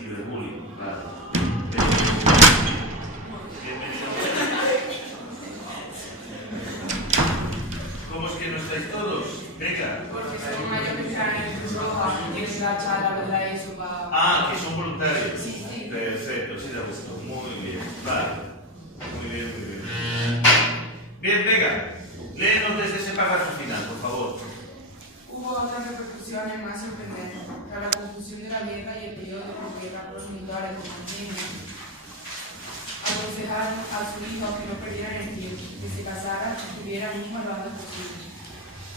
ciberbullying, claro. ¿Cómo es que no estáis todos? Venga. Porque son mayores que están en Cruz Roja, quieren la charla, ¿verdad? Eso para... Ah, que son voluntarios. Sí, sí. Perfecto, sí, de gusto. Muy bien. Vale. Muy bien, muy bien. Bien, venga. Léenos desde ese párrafo final, por favor. Hubo otras repercusiones más sorprendentes. Tras la conclusión de la guerra y el periodo de posguerra, los militares de Manteño aconsejaron a su hijo que no perdiera energía, que se casara y tuviera un hijo lo antes posible.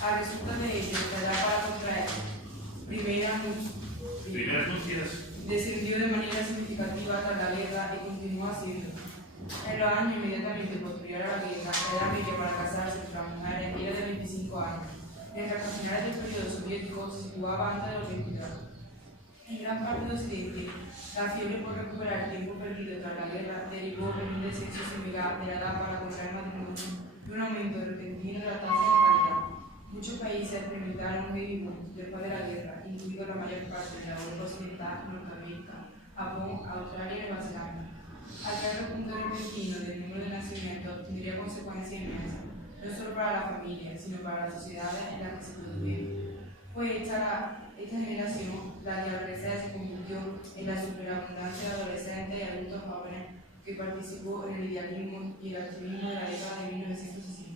A resulta de ello, la edad para contraer primeras nupcias. descendió de manera significativa tras la guerra y continuó haciendo. En los años inmediatamente posterior a la guerra, la edad media para casarse entre las mujeres era de 25 años, mientras que a finales del periodo soviético se situaba antes de los 22. En gran parte de Occidente, la fiebre por recuperar el tiempo perdido tras la guerra derivó en un descenso similar de la edad para contraer matrimonio y un aumento repentino de la tasa de natalidad. Muchos países experimentaron un baby boom después de la guerra, incluido la mayor parte de la Europa Occidental, Norteamérica, Japón, Australia y Nueva Zelanda. Al caer el punto repentino del número de nacimientos tendría consecuencias inmensas, no solo para la familia, sino para las sociedades en las que se produjeron. Fue esta generación la que al crecer se convirtió en la superabundancia de adolescentes y adultos jóvenes que participó en el idealismo y el activismo de la década de 1960.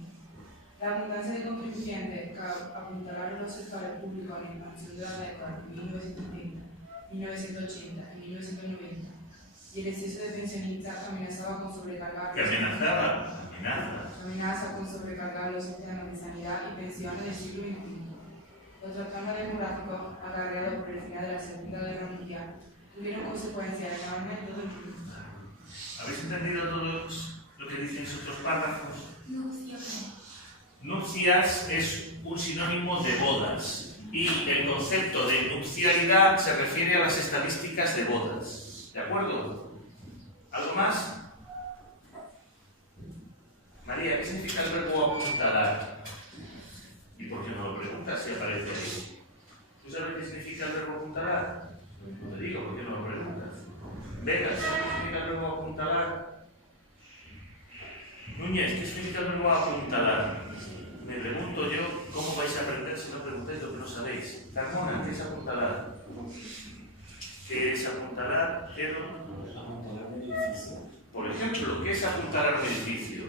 La abundancia de contribuyentes que apuntalaron los sectores públicos en la expansión de la década de 1970, 1980 y 1990 y el exceso de pensionistas amenazaba con sobrecargar con sobrecargar los sistemas de sanidad y pensiones del siglo XXI. Los trastornos demográficos acarreados por el final de la Segunda Guerra Mundial tuvieron consecuencias enormes en todo el mundo. ¿Habéis entendido todos lo que dicen esos otros párrafos? Nupcias es un sinónimo de bodas y el concepto de nupcialidad se refiere a las estadísticas de bodas. ¿De acuerdo? ¿Algo más? María, ¿qué significa el verbo apuntalar? ¿Y por qué no lo preguntas si aparece ahí? ¿Tú sabes qué significa el verbo apuntalar? No te digo, ¿por qué no lo preguntas? Venga, ¿sabes qué significa el verbo apuntalar? Núñez, ¿qué significa el verbo apuntalar? Me pregunto yo, ¿cómo vais a aprender si no preguntáis lo que no sabéis? Carmona, ¿qué es apuntalar? ¿Qué es apuntalar? Apuntalar un edificio. Por ejemplo, ¿qué es apuntalar un edificio?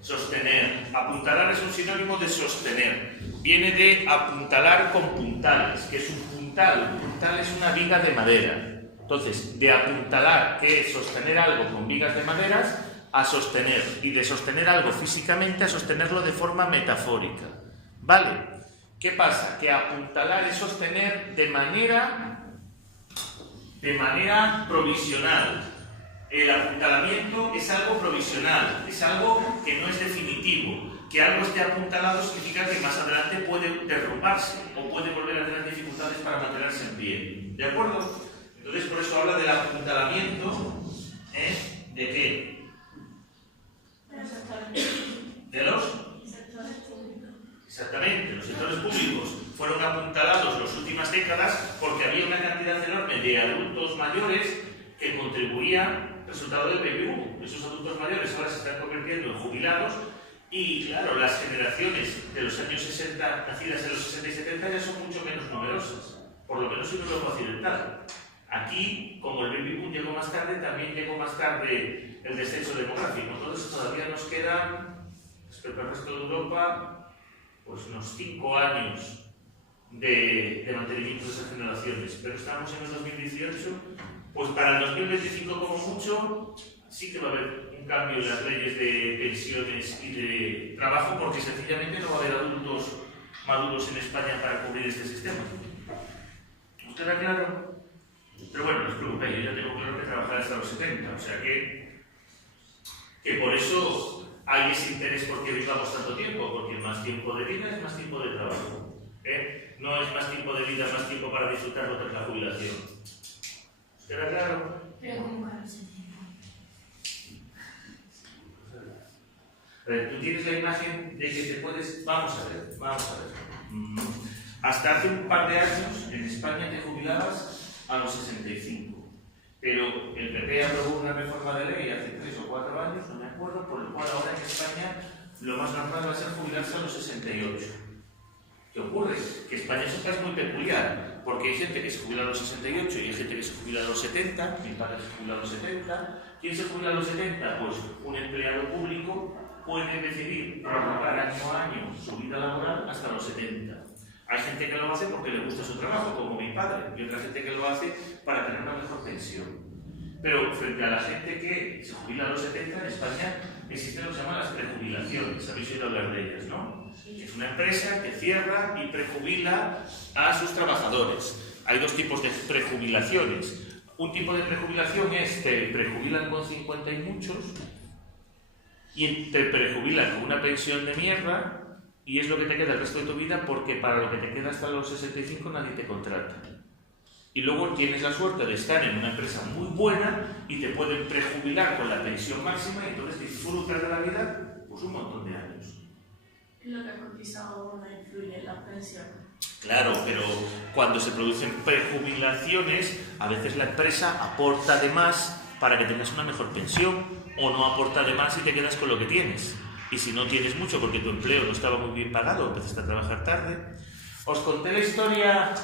Sostener. Apuntalar es un sinónimo de sostener. Viene de apuntalar con puntales, que es un puntal. Un puntal es una viga de madera. Entonces, de apuntalar, que es sostener algo con vigas de maderas, a sostener. Y de sostener algo físicamente a sostenerlo de forma metafórica. ¿Vale? ¿Qué pasa? Que apuntalar es sostener de manera provisional. El apuntalamiento es algo provisional, es algo que no es definitivo. Que algo esté apuntalado significa que más adelante puede derrumbarse o puede volver a tener dificultades para mantenerse en pie. ¿De acuerdo? Entonces, por eso habla del apuntalamiento. ¿De qué? De los sectores públicos. Exactamente, los sectores públicos fueron apuntalados en las últimas décadas porque había una cantidad enorme de adultos mayores que contribuían resultado del baby boom. Esos adultos mayores ahora se están convirtiendo en jubilados y, claro, las generaciones de los años 60, nacidas en los 60 y 70, ya son mucho menos numerosas, por lo menos en Europa Occidental. Aquí, como el baby boom llegó más tarde, también llegó más tarde el descenso demográfico. Entonces todavía nos quedan, respecto al resto de Europa, pues unos 5 años de mantenimiento de esas generaciones. Pero estamos en el 2018, pues para el 2025 como mucho, sí que va a haber un cambio en las leyes de pensiones y de trabajo, porque sencillamente no va a haber adultos maduros en España para cubrir este sistema. ¿Os queda claro? Pero bueno, no os preocupéis, yo ya tengo claro que trabajar hasta los 70, o sea que por eso hay ese interés porque vivamos tanto tiempo, porque más tiempo de vida es más tiempo de trabajo. No es más tiempo de vida, más tiempo para disfrutarlo tras la jubilación. ¿Os queda claro? Pero ¿cómo va ese tiempo? Tú tienes la imagen de que te puedes... Vamos a ver. Hasta hace un par de años en España te jubilabas a los 65. Pero el PP aprobó una reforma de ley hace 3 o 4 años, no me acuerdo, por lo cual ahora en España lo más normal va a ser jubilarse a los 68. ¿Qué ocurre? Que España es un país muy peculiar, porque hay gente que se jubila a los 68 y hay gente que se jubila a los 70, mi padre se jubila a los 70. ¿Quién se jubila a los 70? Pues un empleado público puede decidir prolongar año a año su vida laboral hasta los 70. Hay gente que lo hace porque le gusta su trabajo, como mi padre, y otra gente que lo hace para tener una mejor pensión. Pero frente a la gente que se jubila a los 70, en España existen lo que se llaman las prejubilaciones. Habéis oído hablar de ellas, ¿no? Es una empresa que cierra y prejubila a sus trabajadores. Hay 2 tipos de prejubilaciones. Un tipo de prejubilación es que prejubilan con 50 y muchos y te prejubilan con una pensión de mierda y es lo que te queda el resto de tu vida porque para lo que te queda hasta los 65 nadie te contrata. Y luego tienes la suerte de estar en una empresa muy buena y te pueden prejubilar con la pensión máxima y entonces disfrutas de la vida pues un montón de años. Lo que ha cotizado no influye en la pensión. Claro, pero cuando se producen prejubilaciones, a veces la empresa aporta de más para que tengas una mejor pensión o no aporta de más y te quedas con lo que tienes. Y si no tienes mucho porque tu empleo no estaba muy bien pagado, empezaste a trabajar tarde. Os conté la historia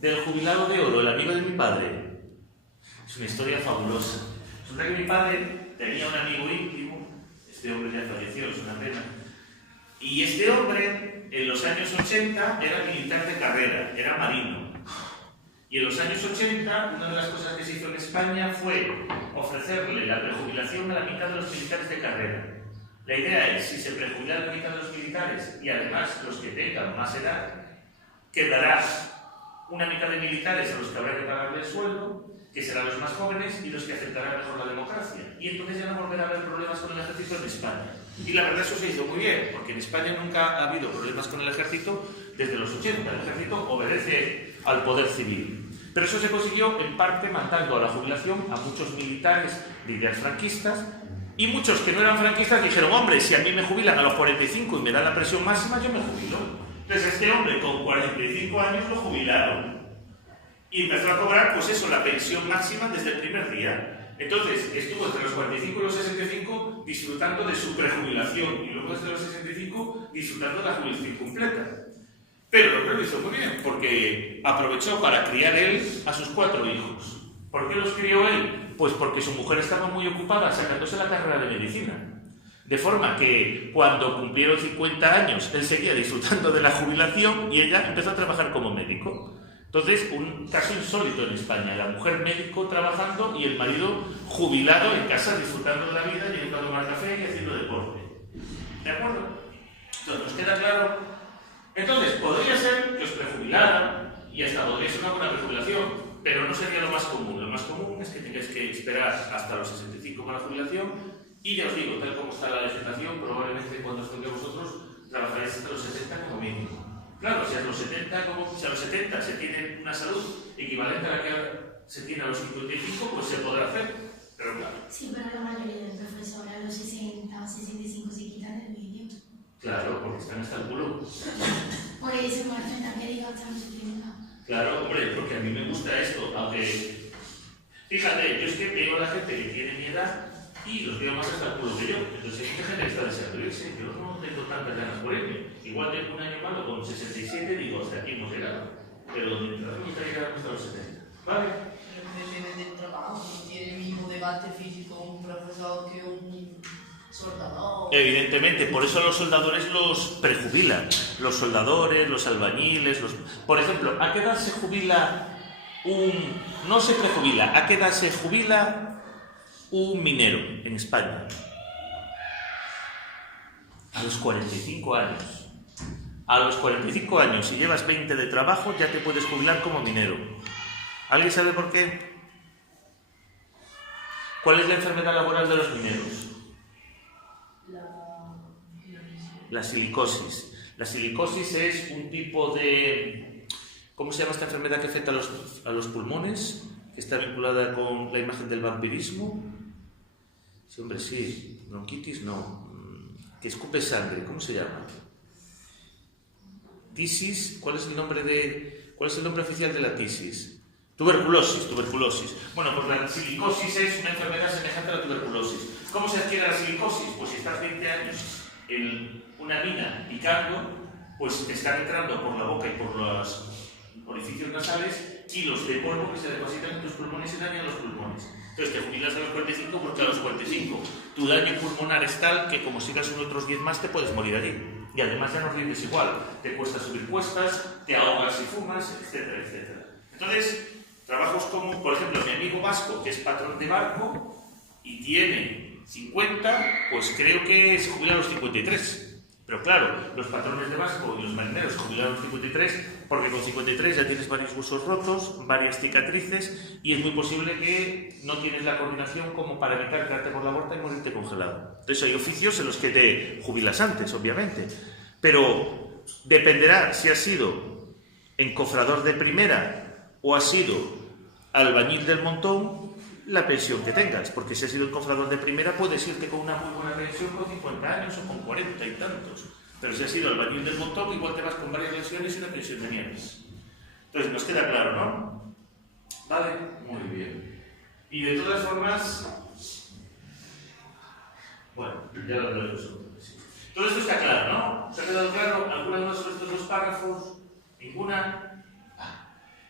del jubilado de oro, el amigo de mi padre. Es una historia fabulosa. Resulta que mi padre tenía un amigo íntimo, este hombre ya falleció, es una pena. Y este hombre, en los años 80, era militar de carrera, era marino. Y en los años 80, una de las cosas que se hizo en España fue ofrecerle la prejubilación a la mitad de los militares de carrera. La idea es, si se prejubilan la mitad de los militares y además los que tengan más edad, quedará una mitad de militares a los que habrá que pagarle el sueldo, que serán los más jóvenes y los que aceptarán mejor la democracia. Y entonces ya no volverá a haber problemas con el ejército en España. Y la verdad eso se hizo muy bien, porque en España nunca ha habido problemas con el ejército desde los 80. El ejército obedece al poder civil. Pero eso se consiguió en parte mandando a la jubilación a muchos militares de ideas franquistas y muchos que no eran franquistas dijeron, hombre, si a mí me jubilan a los 45 y me dan la pensión máxima, yo me jubilo. Entonces este hombre con 45 años lo jubilaron y empezó a cobrar, pues eso, la pensión máxima desde el primer día. Entonces estuvo entre los 45 y los 65 disfrutando de su prejubilación y luego desde los 65 disfrutando de la jubilación completa. Pero lo hizo muy bien porque aprovechó para criar él a sus 4 hijos. ¿Por qué los crió él? Pues porque su mujer estaba muy ocupada sacándose la carrera de medicina. De forma que cuando cumplieron 50 años él seguía disfrutando de la jubilación y ella empezó a trabajar como médico. Entonces, un caso insólito en España, la mujer médico trabajando y el marido jubilado en casa disfrutando de la vida, yendo a tomar café y haciendo deporte. ¿De acuerdo? Entonces, ¿nos queda claro? Entonces, podría ser que os prejubilaran y hasta podría ser una buena prejubilación, pero no sería lo más común. Lo más común es que tengáis que esperar hasta los 65 para la jubilación y ya os digo, tal como está la legislación, probablemente cuando os toque a vosotros trabajaréis hasta los 70 como mínimo. Claro, si a los 70 se tiene una salud equivalente a la que se tiene a los 55, pues se podrá hacer, pero claro. Sí, pero la mayoría de profesores a los 60 o 65 se quitan el medio. Claro, porque están hasta el culo. Por eso me suena que digo hasta los 70. Claro, hombre, porque a mí me gusta esto, aunque... Fíjate, yo es que veo a la gente que tiene mi edad y los veo más hasta el culo que yo. Entonces hay mucha gente que está deseando irse, yo no tengo tantas ganas por irme. Igual tengo un año malo con 67 digo, hasta aquí hemos llegado. Pero mientras me gustaría llegar hasta los 70. ¿Vale? Pero depende del trabajo, no tiene el mismo debate físico un profesor que un soldador. Evidentemente, por eso los soldadores los prejubilan. Los soldadores, los albañiles, los... Por ejemplo, ¿a qué edad se jubila un... No se prejubila, ¿a qué edad se jubila un minero en España? A los 45 años. A los 45 años, si llevas 20 de trabajo, ya te puedes jubilar como minero. ¿Alguien sabe por qué? ¿Cuál es la enfermedad laboral de los mineros? La silicosis. La silicosis es un tipo de... ¿Cómo se llama esta enfermedad que afecta a los pulmones? Que está vinculada con la imagen del vampirismo. Sí, hombre, sí. Bronquitis, no. Que escupe sangre. ¿Cómo se llama? Tisis. ¿Cuál es el nombre oficial de la tisis? Tuberculosis. Bueno, pues la silicosis es una enfermedad semejante a la tuberculosis. ¿Cómo se adquiere la silicosis? Pues si estás 20 años en una mina picando, pues te están entrando por la boca y por los orificios nasales kilos de polvo que se depositan en tus pulmones y dañan los pulmones. Entonces te jubilas a los 45 porque a los 45 tu daño pulmonar es tal que como sigas unos otros 10 más te puedes morir allí. Y además ya no rindes igual. Te cuesta subir cuestas, te ahogas si fumas, etcétera, etcétera. Entonces, trabajos como, por ejemplo, mi amigo vasco, que es patrón de barco y tiene 50, pues creo que se jubila a los 53. Pero claro, los patrones de barco y los marineros jubilan a los 53 porque con 53 ya tienes varios huesos rotos, varias cicatrices y es muy posible que no tienes la coordinación como para evitar quedarte por la borda y morirte congelado. Entonces hay oficios en los que te jubilas antes, obviamente, pero dependerá si has sido encofrador de primera o has sido albañil del montón, la pensión que tengas, porque si has sido encofrador de primera puedes irte con una muy buena pensión con 50 años o con 40 y tantos, pero si has sido albañil del montón igual te vas con varias lesiones y una pensión de nieves. Entonces nos queda claro, ¿no? Vale, muy bien. Y de todas formas, bueno, ya lo hablaré sobre eso. Todo esto está claro, ¿no? ¿Se ha quedado claro? ¿Alguna duda sobre estos dos párrafos? ¿Ninguna?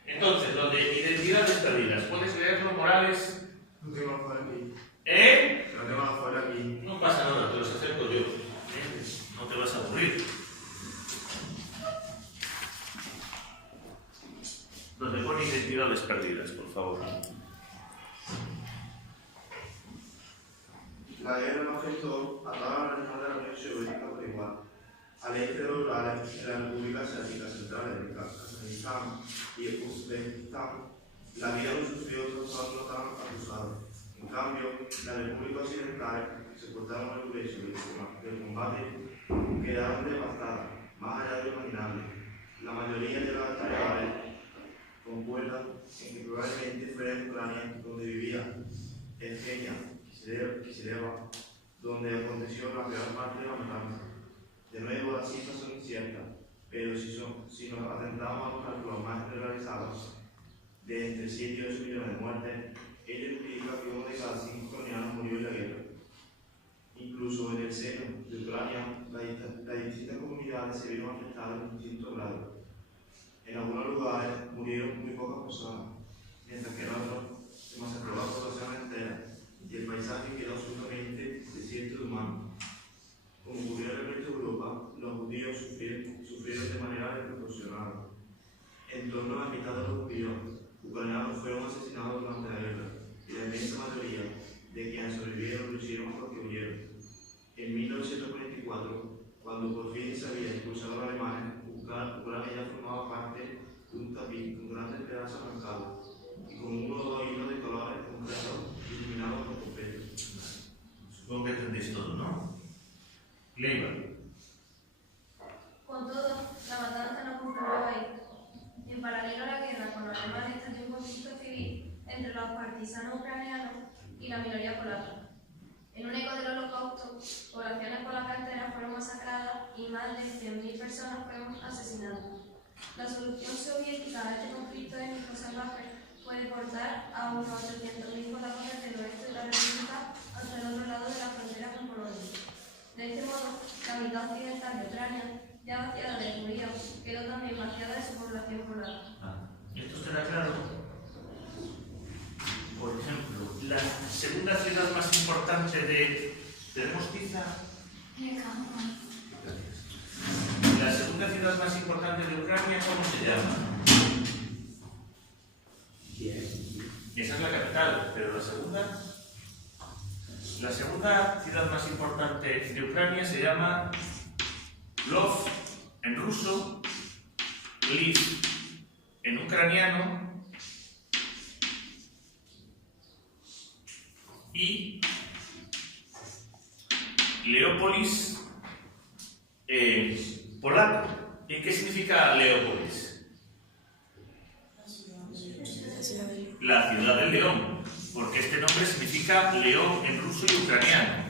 Entonces, lo de identidades perdidas, ¿puedes leerlo, Morales? No tengo por aquí. ¿Eh? No tengo por aquí. No pasa nada, te los acerco yo. No te vas a aburrir. Donde pone identidades perdidas, por favor. La guerra no afectó a toda la región de la Unión Soviética por igual. A leyes rurales en la República Asiática Central, en Kazajistán y Uzbekistán, la vida no sufrió trastornos tan acusados. En cambio, la República Occidental, que se portaron el precio del combate, quedaron devastadas, más allá de lo imaginable. La mayoría de las autoridades concuerdan en que probablemente fuera en Ucrania donde vivía Evgenia Kiseleva, donde aconteció la peor parte de la matanza. De nuevo, las cifras son inciertas, pero si nos atentamos a los cálculos más generalizados, de entre 7 y 8 millones de muertes, ello implica que 1 de cada 5 ucranianos murió en la guerra. Incluso en el seno de Ucrania, las distintas comunidades se vieron afectadas en distintos grados. En algunos lugares murieron muy pocas personas, mientras que en otros se masacró la población entera y el paisaje quedó absolutamente desierto de humanos. Como ocurrió en el resto de Europa, los judíos sufrieron de manera desproporcionada. En torno a la mitad de los judíos ucranianos fueron asesinados durante la guerra, y la inmensa mayoría de quienes sobrevivieron lo hicieron porque huyeron. En 1944, cuando por fin se había expulsado a los alemanes, Ucrania ya formaba parte de un tapiz con grandes pedazos arrancados y con uno o dos hilos de colores concretos iluminados por completo. Supongo que entendéis todo, ¿no? Leiva. Con todo, la matanza no concluyó ahí. En paralelo a la guerra con los alemanes estalló un conflicto civil entre los partisanos ucranianos y la minoría polaca. En un eco del Holocausto, poblaciones polacas enteras fueron masacradas y más de 100.000 personas fueron asesinadas. La solución soviética a este conflicto étnico salvaje fue deportar a unos 800.000 polacos desde el oeste de la República hasta el otro lado de la frontera con Polonia. De este modo, la mitad occidental de Ucrania, ya vaciada de judíos, quedó también vaciada de su población polaca. ¿Esto os queda claro? Por ejemplo, la segunda ciudad más importante de... ¿Tenemos pizza? La segunda ciudad más importante de Ucrania, ¿cómo se llama? Esa es la capital, pero la segunda... La segunda ciudad más importante de Ucrania se llama Lvov en ruso, Lviv en ucraniano y Leópolis en polaco. ¿Y qué significa Leópolis? La ciudad del león, porque este nombre significa león en ruso y ucraniano.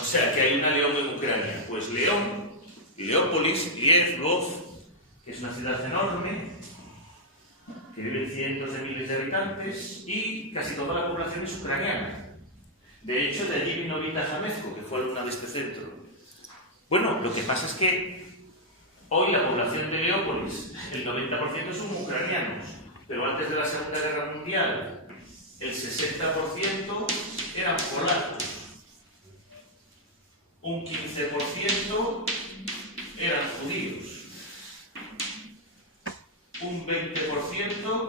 O sea, que hay una león en Ucrania. Pues León, Leópolis, Lviv, Lvov, que es una ciudad enorme, que viven cientos de miles de habitantes y casi toda la población es ucraniana. De hecho, de allí vino Vita Jamezko, que fue alumna de este centro. Bueno, lo que pasa es que hoy la población de Leópolis, el 90% son ucranianos, pero antes de la Segunda Guerra Mundial, el 60% eran polacos, un 15% eran judíos, un 20%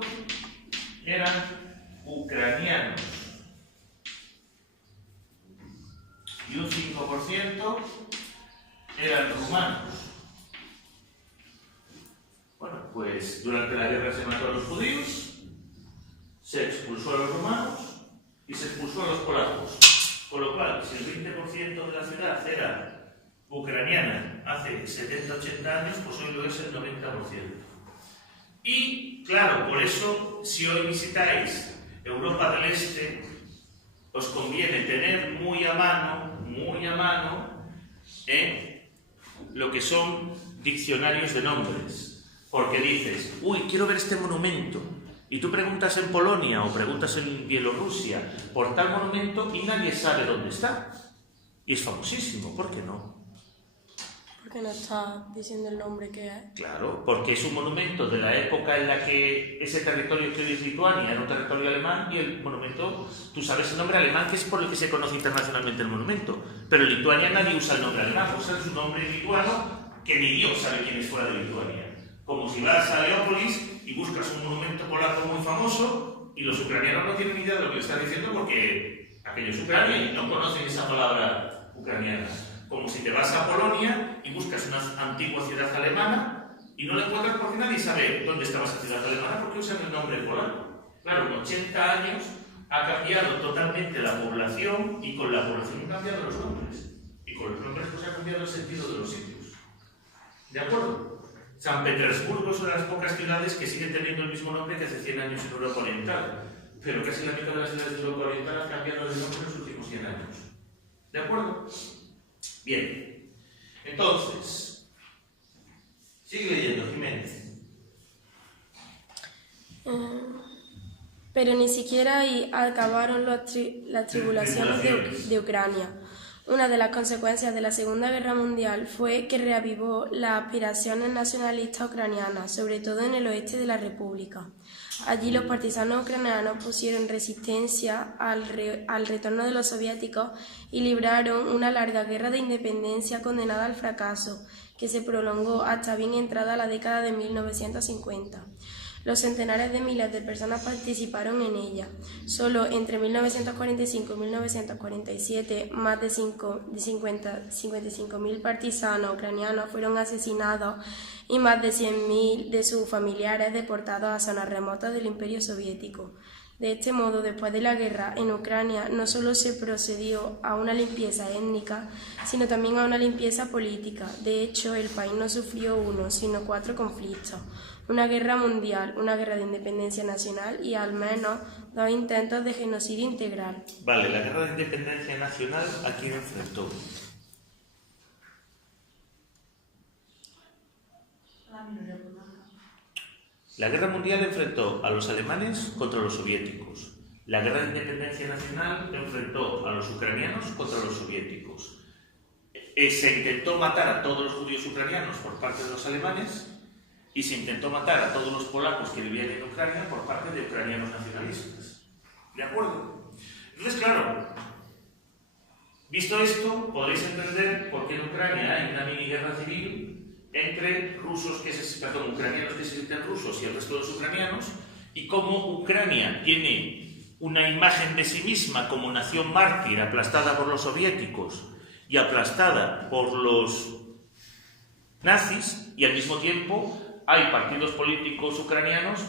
eran ucranianos y un 5% eran rumanos. Bueno, pues durante la guerra se mató a los judíos, se expulsó a los rumanos y se expulsó a los polacos. Con lo cual, si el 20% de la ciudad era ucraniana hace 70-80 años, pues hoy lo es el 90%. Y, claro, por eso, si hoy visitáis Europa del Este, os conviene tener muy a mano lo que son diccionarios de nombres. Porque dices, uy, quiero ver este monumento. Y tú preguntas en Polonia o preguntas en Bielorrusia por tal monumento y nadie sabe dónde está. Y es famosísimo, ¿por qué no? Porque no está diciendo el nombre que es. Claro, porque es un monumento de la época en la que ese territorio que hoy es Lituania era un territorio alemán y el monumento, tú sabes el nombre alemán que es por el que se conoce internacionalmente el monumento. Pero en Lituania nadie usa el nombre alemán, usa su nombre lituano que ni Dios sabe quién es fuera de Lituania. Como si vas a Leópolis y buscas un monumento polaco muy famoso y los ucranianos no tienen ni idea de lo que le están diciendo porque aquello es Ucrania y no conocen esa palabra ucraniana. Como si te vas a Polonia y buscas una antigua ciudad alemana y no la encuentras porque nadie sabe dónde estaba esa ciudad alemana porque usan el nombre polaco. Claro, en 80 años ha cambiado totalmente la población y con la población han cambiado los nombres. Y con los nombres pues ha cambiado el sentido de los sitios. ¿De acuerdo? San Petersburgo es una de las pocas ciudades que sigue teniendo el mismo nombre que hace 100 años en Europa Oriental, pero casi la mitad de las ciudades de Europa Oriental han cambiado de nombre en los últimos 100 años. ¿De acuerdo? Bien. Entonces, sigue leyendo, Jiménez. Pero ni siquiera ahí acabaron las tribulaciones de Ucrania. Una de las consecuencias de la Segunda Guerra Mundial fue que reavivó las aspiraciones nacionalistas ucranianas, sobre todo en el oeste de la República. Allí los partisanos ucranianos pusieron resistencia al retorno de los soviéticos y libraron una larga guerra de independencia condenada al fracaso, que se prolongó hasta bien entrada la década de 1950. Los centenares de miles de personas participaron en ella. Solo entre 1945 y 1947, más de 55.000 partisanos ucranianos fueron asesinados y más de 100.000 de sus familiares deportados a zonas remotas del Imperio Soviético. De este modo, después de la guerra, en Ucrania no solo se procedió a una limpieza étnica, sino también a una limpieza política. De hecho, el país no sufrió uno, sino 4 conflictos. Una guerra mundial, una guerra de independencia nacional y al menos 2 intentos de genocidio integral. Vale, la guerra de independencia nacional, ¿a quién enfrentó? La minoría polaca. La guerra mundial enfrentó a los alemanes contra los soviéticos. La guerra de independencia nacional enfrentó a los ucranianos contra los soviéticos. Se intentó matar a todos los judíos ucranianos por parte de los alemanes y se intentó matar a todos los polacos que vivían en Ucrania por parte de ucranianos nacionalistas. ¿De acuerdo? Entonces, claro, visto esto, podréis entender por qué en Ucrania hay una mini guerra civil entre ucranianos que se sienten rusos y el resto de los ucranianos, y cómo Ucrania tiene una imagen de sí misma como nación mártir aplastada por los soviéticos y aplastada por los nazis, y al mismo tiempo hay partidos políticos ucranianos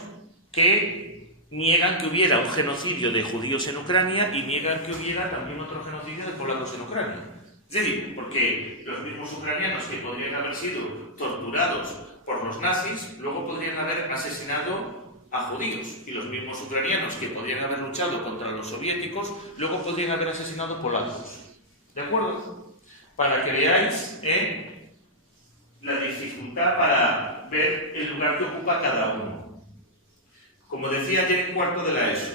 que niegan que hubiera un genocidio de judíos en Ucrania y niegan que hubiera también otro genocidio de polacos en Ucrania. Es decir, porque los mismos ucranianos que podrían haber sido torturados por los nazis, luego podrían haber asesinado a judíos, y los mismos ucranianos que podrían haber luchado contra los soviéticos, luego podrían haber asesinado polacos. ¿De acuerdo? Para que veáis la dificultad para ver el lugar que ocupa cada uno. Como decía ayer en cuarto de la ESO,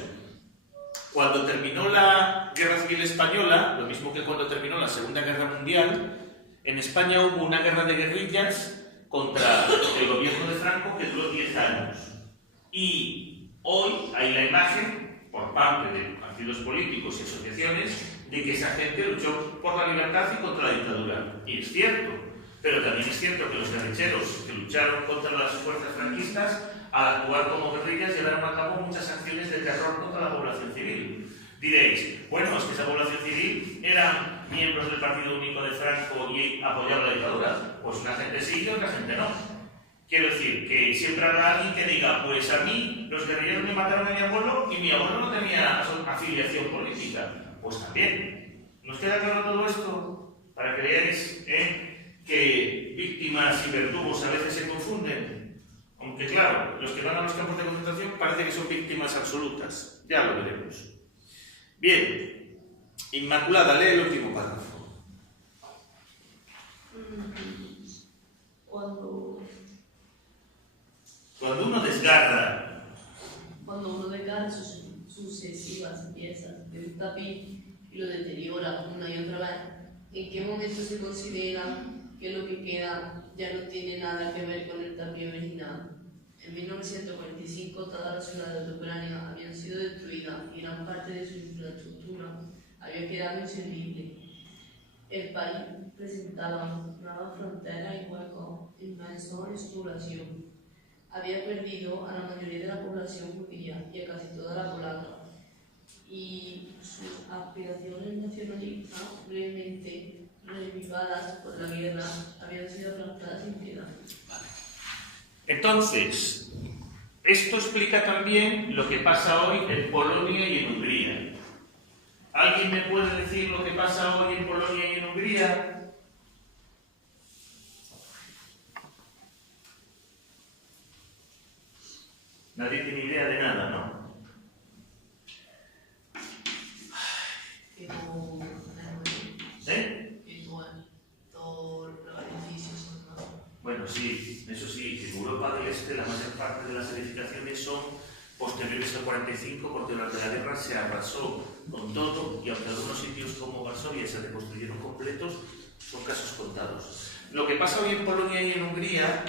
cuando terminó la Guerra Civil Española, lo mismo que cuando terminó la Segunda Guerra Mundial, en España hubo una guerra de guerrillas contra el gobierno de Franco que duró 10 años. Y hoy hay la imagen, por parte de partidos políticos y asociaciones, de que esa gente luchó por la libertad y contra la dictadura. Y es cierto, pero también es cierto que los guerrilleros que lucharon contra las fuerzas franquistas, al actuar como guerrillas, llevaron a cabo muchas acciones de terror contra la población civil. Diréis, bueno, es que esa población civil eran miembros del Partido Único de Franco y apoyaban la dictadura. Pues una gente sí y otra gente no. Quiero decir, que siempre habrá alguien que diga, pues a mí los guerrilleros me mataron a mi abuelo y mi abuelo no tenía afiliación política. Pues también. ¿Nos queda claro todo esto? Para que veáis que víctimas y verdugos a veces se confunden. Aunque claro, los que van a los campos de concentración parece que son víctimas absolutas. Ya lo veremos. Bien. Inmaculada, lee el último párrafo. Cuando uno desgarra sucesivas piezas de un tapiz y lo deteriora una y otra vez, ¿en qué momento se considera que lo que queda ya no tiene nada que ver con el tapiz original? En 1945 todas las ciudades de Ucrania habían sido destruidas y gran parte de su infraestructura había quedado inservible. El país presentaba nuevas fronteras y huecos inmensos en su población. Había perdido a la mayoría de la población judía y a casi toda la polaca. Y sus aspiraciones nacionalistas, brevemente revivadas por la guerra, habían sido aplastadas sin piedad. Entonces, esto explica también lo que pasa hoy en Polonia y en Hungría. ¿Alguien me puede decir lo que pasa hoy en Polonia y en Hungría? Nadie tiene idea de nada, ¿no? Bueno, sí, eso sí, en Europa del Este la mayor parte de las edificaciones son posteriores al 45 porque durante la guerra se arrasó con todo y aunque algunos sitios como Varsovia se reconstruyeron completos, son casos contados. Lo que pasa hoy en Polonia y en Hungría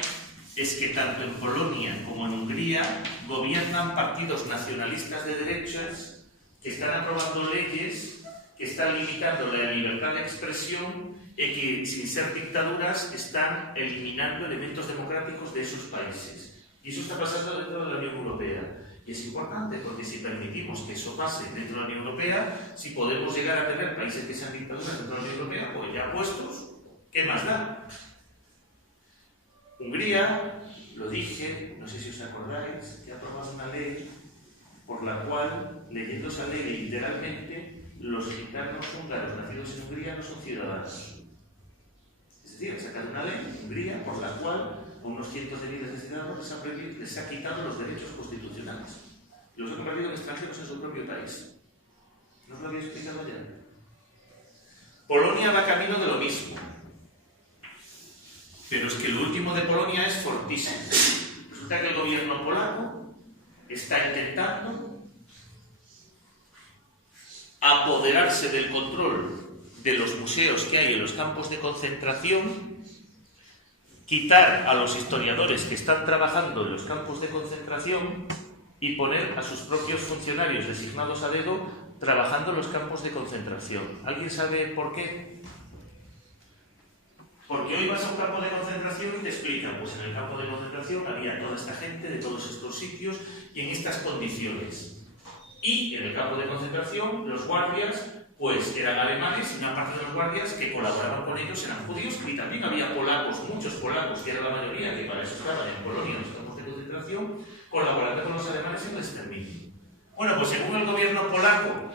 es que tanto en Polonia como en Hungría gobiernan partidos nacionalistas de derechas que están aprobando leyes que están limitando la libertad de expresión y que, sin ser dictaduras, están eliminando elementos democráticos de esos países. Y eso está pasando dentro de la Unión Europea. Y es importante porque si permitimos que eso pase dentro de la Unión Europea, si podemos llegar a tener países que sean dictaduras dentro de la Unión Europea, pues ya puestos, ¿qué más da? Hungría, lo dije, no sé si os acordáis, que ha aprobado una ley por la cual, leyendo esa ley literalmente, los gitanos húngaros nacidos en Hungría no son ciudadanos. Es decir, han sacado una ley en Hungría por la cual a unos cientos de miles de ciudadanos les ha quitado los derechos constitucionales. Los han convertido en extranjeros en su propio país. ¿No os lo había explicado ya? Polonia va camino de lo mismo. Pero es que lo último de Polonia es fortísimo. Resulta que el gobierno polaco está intentando apoderarse del control de los museos que hay en los campos de concentración, quitar a los historiadores que están trabajando en los campos de concentración y poner a sus propios funcionarios designados a dedo trabajando en los campos de concentración. ¿Alguien sabe por qué? Porque hoy vas a un campo de concentración y te explican, pues en el campo de concentración había toda esta gente de todos estos sitios y en estas condiciones. Y en el campo de concentración, los guardias, pues eran alemanes y una parte de los guardias que colaboraban con ellos eran judíos y también había polacos, muchos polacos, que era la mayoría, que para eso estaban en Polonia, en los campos de concentración, colaborando con los alemanes en el exterminio. Bueno, pues según el gobierno polaco,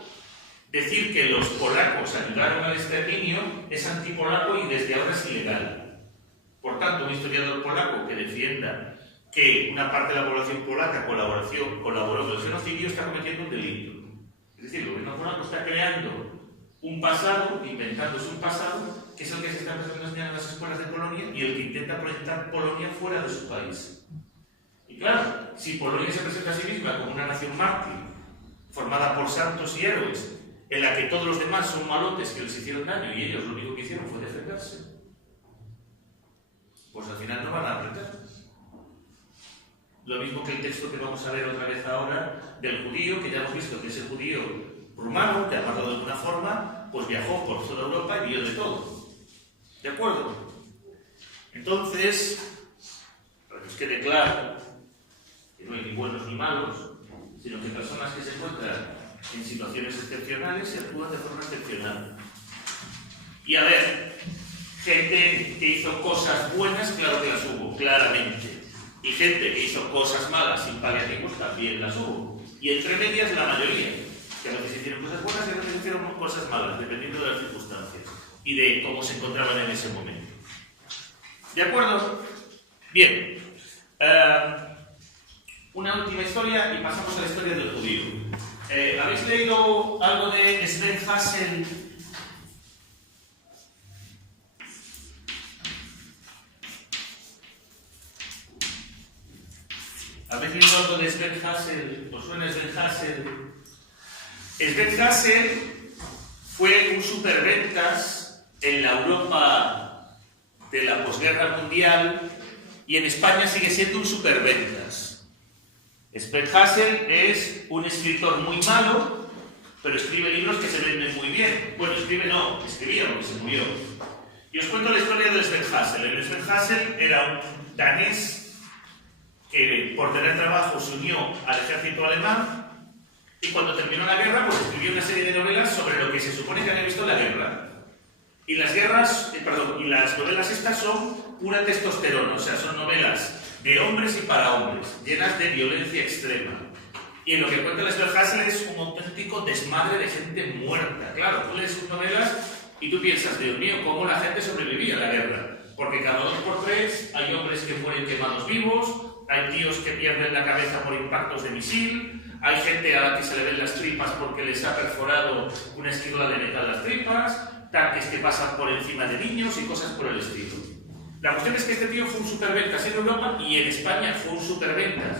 decir que los polacos ayudaron al exterminio es antipolaco y desde ahora es ilegal. Por tanto, un historiador polaco que defienda que una parte de la población polaca colaboró con el genocidio está cometiendo un delito. Es decir, el gobierno polaco está creando un pasado, inventándose un pasado, que es el que se está empezando a enseñar en las escuelas de Polonia y el que intenta proyectar Polonia fuera de su país. Y claro, si si Polonia se presenta a sí misma como una nación mártir, formada por santos y héroes, en la que todos los demás son malotes que les hicieron daño y ellos lo único que hicieron fue defenderse, pues al final no van a aprender. Lo mismo que el texto que vamos a ver otra vez ahora del judío, que ya hemos visto que es el judío rumano, que llamado de alguna forma, pues viajó por toda Europa y vio de todo. ¿De acuerdo? Entonces, para que os quede claro que no hay ni buenos ni malos, sino que personas que se encuentran en situaciones excepcionales se actúan de forma excepcional. Y a ver, gente que hizo cosas buenas, claro que las hubo, claramente. Y gente que hizo cosas malas sin paliativos también las hubo. Y entre medias la mayoría, que a veces hicieron cosas buenas y a veces hicieron cosas malas, dependiendo de las circunstancias y de cómo se encontraban en ese momento. ¿De acuerdo? Bien. Una última historia y pasamos a la historia del judío. ¿Habéis leído algo de Sven Hassel? ¿Habéis leído algo de Sven Hassel? ¿Os suena Sven Hassel? Sven Hassel fue un superventas en la Europa de la posguerra mundial y en España sigue siendo un superventas. Sven Hassel es un escritor muy malo, pero escribe libros que se venden muy bien. Bueno, escribía porque se murió. Y os cuento la historia de Sven Hassel. El Sven Hassel era un danés que por tener trabajo se unió al ejército alemán y cuando terminó la guerra pues escribió una serie de novelas sobre lo que se supone que había visto en la guerra. Y las novelas estas son pura testosterona, o sea, son novelas de hombres y para hombres, llenas de violencia extrema. Y en lo que cuenta el Sven Hassel es un auténtico desmadre de gente muerta. Claro, tú lees sus novelas y tú piensas, Dios mío, cómo la gente sobrevivía a la guerra. Porque cada 2 por 3 hay hombres que mueren quemados vivos, hay tíos que pierden la cabeza por impactos de misil, hay gente a la que se le ven las tripas porque les ha perforado una esquirla de metal las tripas, tanques que pasan por encima de niños y cosas por el estilo. La cuestión es que este tío fue un superventas en Europa y en España fue un superventas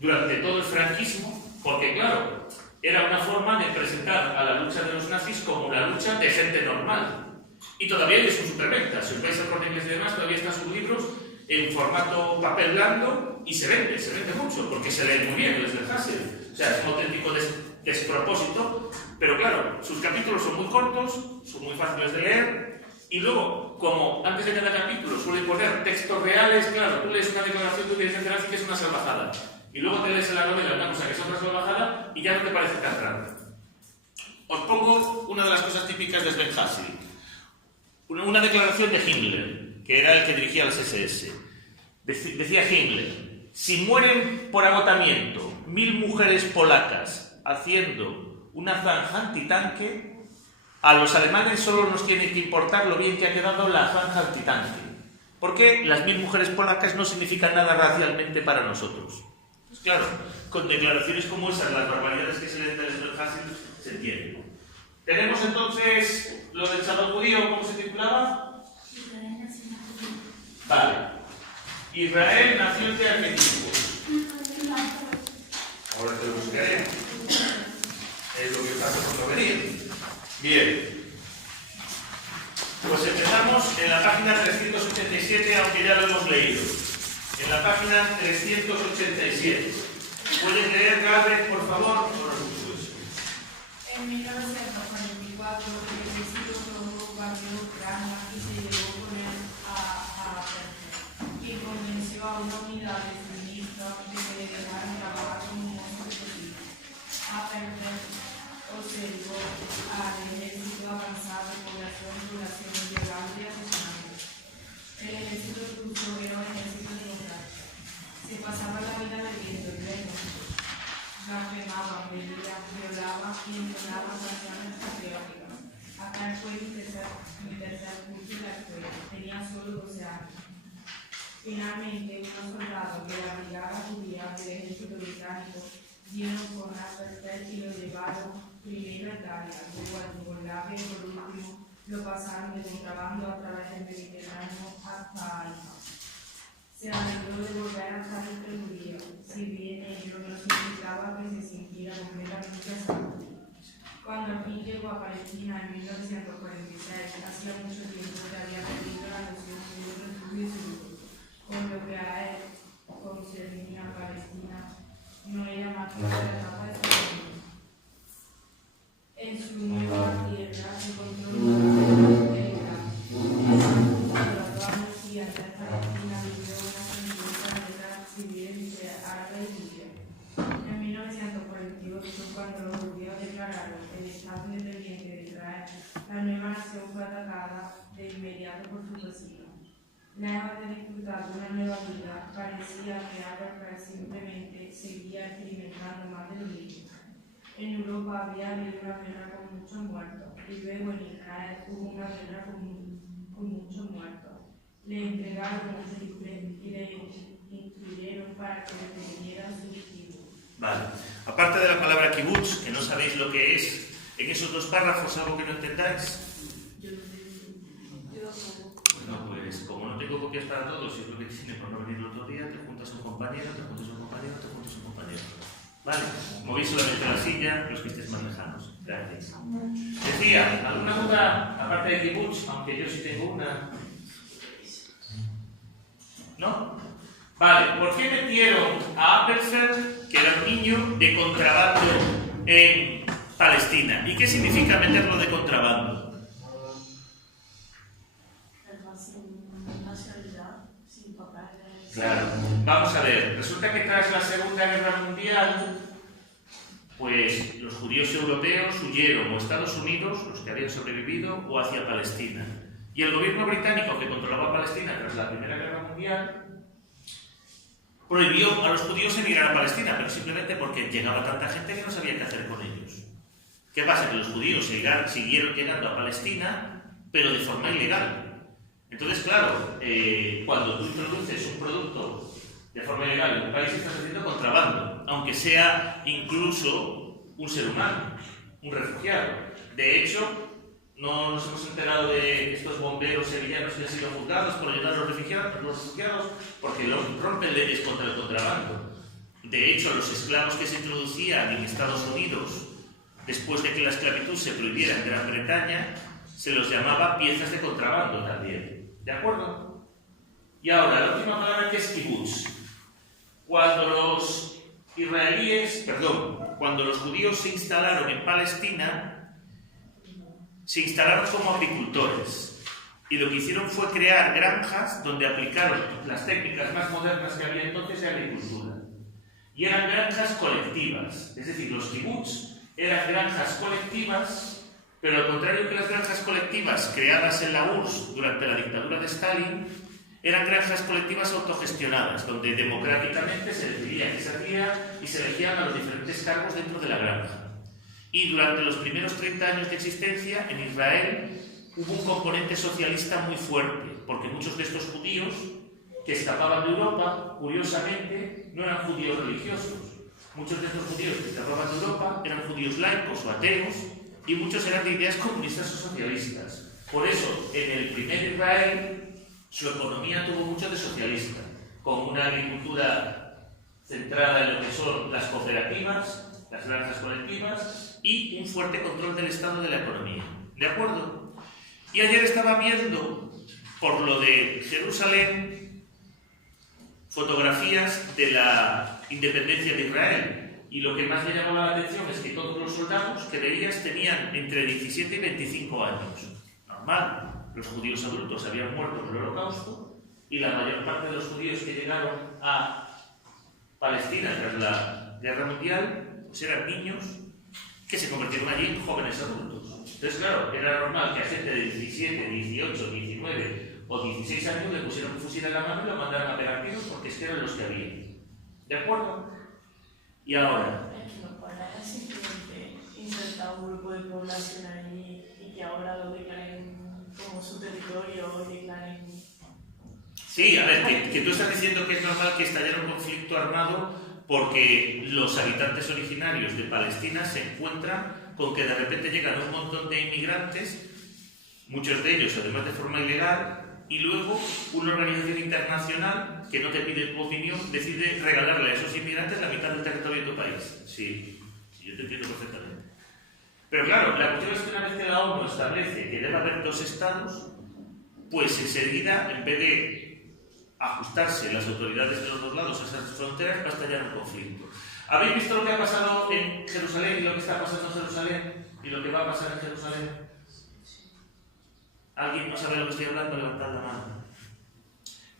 durante todo el franquismo, porque claro, era una forma de presentar a la lucha de los nazis como una lucha de gente normal. Y todavía es un superventas. Si os vais al Corte Inglés y demás, todavía están sus libros en formato papel blando y se vende mucho, porque se lee muy bien el Sven Hassel. O sea, es un auténtico despropósito, pero claro, sus capítulos son muy cortos, son muy fáciles de leer, y luego, como antes de cada capítulo suele poner textos reales, claro, tú lees una declaración de inteligencia nazi que es una salvajada, y luego te lees en la novela una cosa que es otra salvajada, y ya no te parece tan raro. Os pongo una de las cosas típicas de Sven Hassel. Una declaración de Himmler, que era el que dirigía las SS. Decía Himmler, si mueren por agotamiento 1000 mujeres polacas haciendo una zanja antitanque, a los alemanes solo nos tiene que importar lo bien que ha quedado la zanja antitanque. Porque las 1000 mujeres polacas no significan nada racialmente para nosotros. Pues claro, con declaraciones como esas, las barbaridades que se leen del Sven Hassel se entienden. Tenemos entonces lo del chaval judío, ¿cómo se titulaba? Vale. Israel, nación de arquetipos. Ahora te lo buscaré. Es lo que pasa por venir. Bien. Pues empezamos en la página 387, aunque ya lo hemos leído. En la página 387. ¿Puedes leer, Gabriel, por favor? En 1944, el ejército bombardeó Ucrania y se llevó con él a Persia, quien convenció a una unidad de feministas de que le dejaran trabajar como mozo de cocina. A Persia observó al ejército avanzado con las poblaciones violando y asesinando. El ejército ruso era un ejército democrático. Se pasaba la vida bebiendo y bebiendo. Blasfemaba, bebía, violaba y entonaba canciones patrióticas. Acá fue mi tercer curso de la escuela. Tenía solo 12 años. Finalmente, unos soldados de la brigada judía del ejército británico dieron con Albertel y lo llevaron primero a Italia, luego a Yugoslavia y por último lo pasaron de contrabando a través del Mediterráneo hasta Alba. Se alegró de volver a estar entre judíos, si bien a Palestina en 1946, hacía mucho tiempo que había perdido la noción de un refugio seguro, con lo que a él concernía a Palestina no era más que la etapa de su en su nueva tierra encontró una prosperidad. Durante los años siguientes, Palestina vivió una sangrienta guerra civil entre árabes y judíos. En 1948 fue cuando los judíos declararon el Estado independiente de Israel. La nueva nación fue atacada de inmediato por sus vecinos. Lejos de disfrutar de una nueva vida, parecía que Adolf simplemente seguía experimentando más de lo mismo. En Europa había habido una guerra con muchos muertos, y luego en Israel hubo una guerra con muchos muertos. Le entregaron un rifle y le instruyeron para que defendiera su destino. Vale. Aparte de la palabra kibutz, que no sabéis lo que es, en esos dos párrafos algo que no entendáis. Bueno, pues como no tengo copias para todos, y es lo que tiene por no venir el otro día, te juntas a un compañero, te juntas a un compañero, te juntas a un compañero. Vale, movéis solamente la silla, los que estéis más lejanos. Gracias. Decía, ¿alguna duda aparte de kibutz? Aunque yo sí tengo una. ¿No? Vale, ¿por qué metieron a Appelfeld, que era un niño, de contrabando en Palestina? ¿Y qué significa meterlo de contrabando? Sin nacionalidad, sin papeles. Claro, vamos a ver, resulta que tras la Segunda Guerra Mundial, pues los judíos europeos huyeron o a Estados Unidos, los que habían sobrevivido, o hacia Palestina. Y el gobierno británico, que controlaba Palestina tras la Primera Guerra Mundial, prohibió a los judíos emigrar a Palestina, pero simplemente porque llegaba tanta gente que no sabía qué hacer con ellos. ¿Qué pasa? Que los judíos siguieron llegando a Palestina, pero de forma ilegal. Entonces, claro, cuando tú introduces un producto de forma ilegal en un país, estás haciendo contrabando, aunque sea incluso un ser humano, un refugiado. De hecho, no nos hemos enterado de estos bomberos sevillanos que han sido juzgados por ayudar a los refugiados porque rompen leyes contra el contrabando. De hecho, los esclavos que se introducían en Estados Unidos después de que la esclavitud se prohibiera en Gran Bretaña, se los llamaba piezas de contrabando también. ¿De acuerdo? Y ahora, la última palabra, que es kibutz. Cuando los judíos se instalaron en Palestina, se instalaron como agricultores. Y lo que hicieron fue crear granjas donde aplicaron las técnicas más modernas que había entonces de agricultura. Y eran granjas colectivas. Es decir, los kibutz eran granjas colectivas, pero al contrario que las granjas colectivas creadas en la URSS durante la dictadura de Stalin, eran granjas colectivas autogestionadas, donde democráticamente se decidía qué se hacía y se elegían a los diferentes cargos dentro de la granja. Y durante los primeros 30 años de existencia, en Israel hubo un componente socialista muy fuerte, porque muchos de estos judíos que escapaban de Europa, curiosamente, no eran judíos religiosos. Muchos de estos judíos que escapaban de Europa eran judíos laicos o ateos, y muchos eran de ideas comunistas o socialistas. Por eso, en el primer Israel, su economía tuvo mucho de socialista, con una agricultura centrada en lo que son las cooperativas, las granjas colectivas y un fuerte control del Estado de la economía. ¿De acuerdo? Y ayer estaba viendo, por lo de Jerusalén, fotografías de la independencia de Israel. Y lo que más me llamó la atención es que todos los soldados que veías tenían entre 17 y 25 años. Normal, los judíos adultos habían muerto en el Holocausto y la mayor parte de los judíos que llegaron a Palestina tras la Guerra Mundial pues eran niños que se convirtieron allí en jóvenes adultos. Entonces, claro, era normal que a gente de 17, 18, 19 o 16 años le pusieran un fusil en la mano y lo mandaran a pegar tiros porque es que eran los que había. ¿De acuerdo? Y ahora... Es que no para simplemente insertar un grupo de población allí y que ahora lo declaren como su territorio o declaren... Sí, a ver, que tú estás diciendo que es normal que estallara un conflicto armado porque los habitantes originarios de Palestina se encuentran con que de repente llegan un montón de inmigrantes, muchos de ellos además de forma ilegal, y luego una organización internacional que no te pide tu opinión decide regalarle a esos inmigrantes la mitad del territorio de tu país. Sí, yo te entiendo perfectamente. Pero claro, la cuestión es que una vez que la ONU establece que debe haber 2 estados, pues enseguida, en vez de ajustarse las autoridades de los 2 lados a esas fronteras, va a estallar un conflicto. ¿Habéis visto lo que ha pasado en Jerusalén y lo que está pasando en Jerusalén y lo que va a pasar en Jerusalén? ¿Alguien no sabe de lo que estoy hablando? Levantad la mano.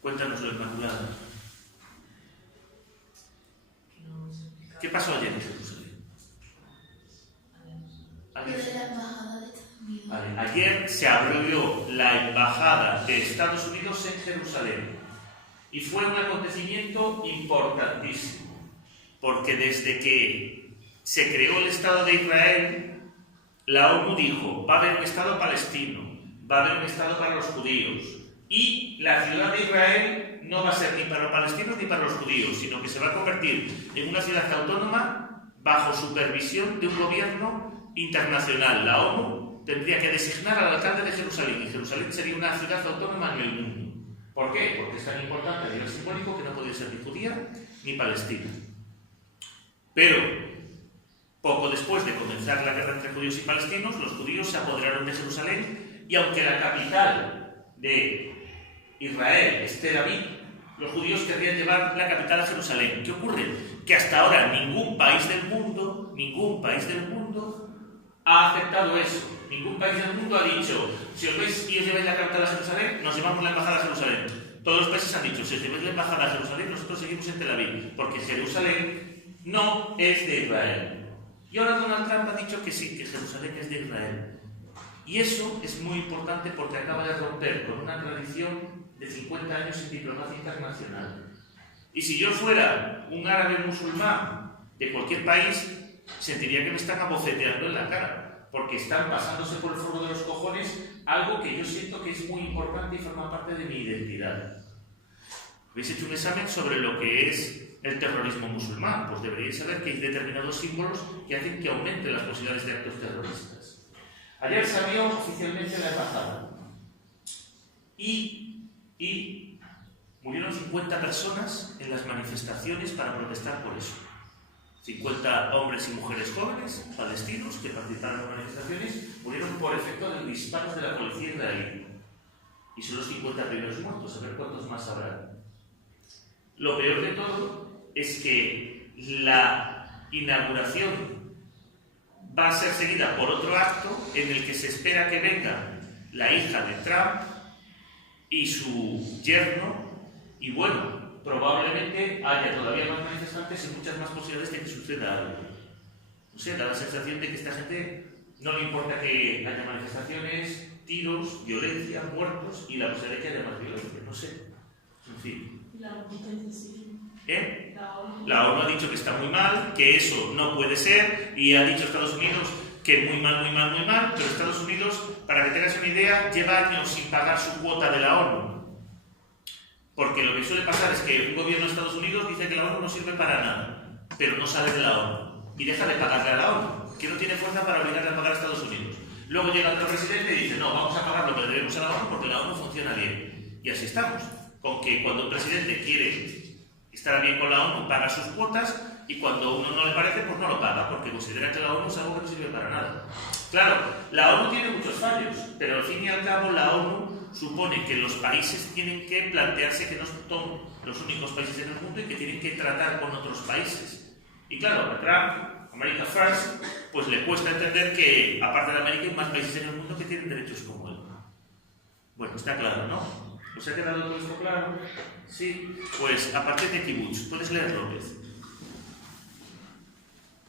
Cuéntanoslo, Inmaculada. ¿Qué pasó ayer en Jerusalén? Lo de la embajada de Estados Unidos. Vale. Ayer se abrió la embajada de Estados Unidos en Jerusalén y fue un acontecimiento importantísimo, porque desde que se creó el Estado de Israel, la ONU dijo, va a haber un Estado palestino, va a haber un Estado para los judíos, y la ciudad de Israel no va a ser ni para los palestinos ni para los judíos, sino que se va a convertir en una ciudad autónoma bajo supervisión de un gobierno internacional. La ONU tendría que designar al alcalde de Jerusalén, y Jerusalén sería una ciudad autónoma en el mundo. ¿Por qué? Porque es tan importante a nivel simbólico que no podía ser ni judía ni palestina. Pero, poco después de comenzar la guerra entre judíos y palestinos, los judíos se apoderaron de Jerusalén, y aunque la capital de Israel es Tel Aviv, los judíos querrían llevar la capital a Jerusalén. ¿Qué ocurre? Que hasta ahora ningún país del mundo ha aceptado eso. Ningún país del mundo ha dicho, si os vais y os lleváis la capital a Jerusalén, nos llevamos la embajada a Jerusalén. Todos los países han dicho, si os lleváis la embajada a Jerusalén, nosotros seguimos en Tel Aviv, porque Jerusalén no es de Israel. Y ahora Donald Trump ha dicho que sí, que Jerusalén es de Israel. Y eso es muy importante porque acaba de romper con una tradición de 50 años en diplomacia internacional. Y si yo fuera un árabe musulmán de cualquier país, sentiría que me están abofeteando en la cara, porque están pasándose por el forro de los cojones algo que yo siento que es muy importante y forma parte de mi identidad. ¿Habéis hecho un examen sobre lo que es el terrorismo musulmán? Pues deberíais saber que hay determinados símbolos que hacen que aumenten las posibilidades de actos terroristas. Ayer se abrió oficialmente la embajada y murieron 50 personas en las manifestaciones para protestar por eso. 50 hombres y mujeres jóvenes palestinos que participaron en las manifestaciones murieron por efecto de disparos de la policía israelí. Y son los 50 primeros muertos, a ver cuántos más habrá. Lo peor de todo es que la inauguración va a ser seguida por otro acto en el que se espera que venga la hija de Trump y su yerno, y bueno, probablemente haya todavía más manifestantes y muchas más posibilidades de que suceda algo. No sé, da la sensación de que esta gente no le importa que haya manifestaciones, tiros, violencia, muertos y la posibilidad de que haya más violencia, no sé. En fin. La ONU ha dicho que está muy mal, que eso no puede ser, y ha dicho Estados Unidos que muy mal, pero Estados Unidos, para que tengas una idea, lleva años sin pagar su cuota de la ONU. Porque lo que suele pasar es que un gobierno de Estados Unidos dice que la ONU no sirve para nada, pero no sale de la ONU, y deja de pagarle a la ONU, que no tiene fuerza para obligarle a pagar a Estados Unidos. Luego llega otro presidente y dice, no, vamos a pagar lo que le debemos a la ONU porque la ONU funciona bien. Y así estamos, con que cuando un presidente quiere estar bien con la ONU, paga sus cuotas, y cuando uno no le parece, pues no lo paga, porque considera que la ONU es algo que no sirve para nada. Claro, la ONU tiene muchos fallos, pero al fin y al cabo la ONU supone que los países tienen que plantearse que no son los únicos países en el mundo y que tienen que tratar con otros países. Y claro, a Trump, America First, pues le cuesta entender que, aparte de América, hay más países en el mundo que tienen derechos como él. Bueno, está claro, ¿no? ¿Os ha quedado todo esto claro? Sí. Pues a partir de Kibbutz, puedes leer, López.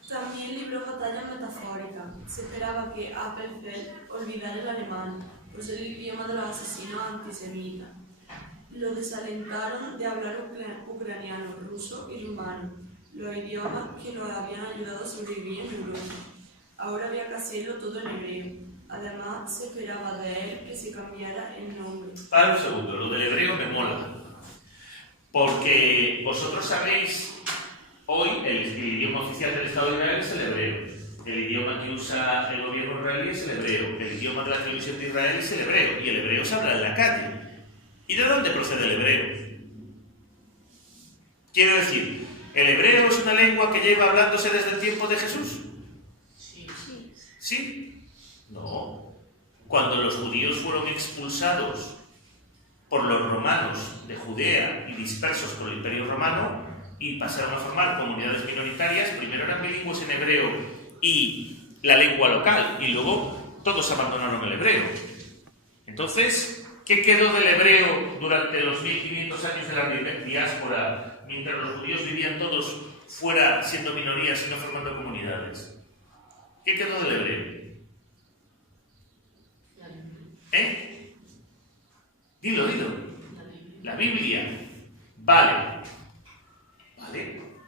También libró batalla metafórica. Se esperaba que Appelfeld olvidara el alemán, por ser el idioma de los asesinos antisemitas. Lo desalentaron de hablar ucraniano, ruso y rumano, los idiomas que los habían ayudado a sobrevivir en Europa. Ahora había que hacerlo todo en hebreo. Además, se esperaba de él que se cambiara el nombre. Para un segundo, lo del hebreo me mola. Porque vosotros sabéis, hoy el idioma oficial del Estado de Israel es el hebreo. El idioma que usa el gobierno israelí es el hebreo. El idioma de la televisión de Israel es el hebreo. Y el hebreo se habla en la calle. ¿Y de dónde procede el hebreo? Quiero decir, ¿el hebreo es una lengua que lleva hablándose desde el tiempo de Jesús? Sí. ¿Sí? No. Cuando los judíos fueron expulsados por los romanos de Judea y dispersos por el Imperio Romano y pasaron a formar comunidades minoritarias, primero eran bilingües en hebreo y la lengua local, y luego todos abandonaron el hebreo. Entonces, ¿qué quedó del hebreo durante los 1500 años de la diáspora, mientras los judíos vivían todos fuera, siendo minorías y no formando comunidades? ¿Qué quedó del hebreo? ¿Eh? Dilo. La Biblia. Vale.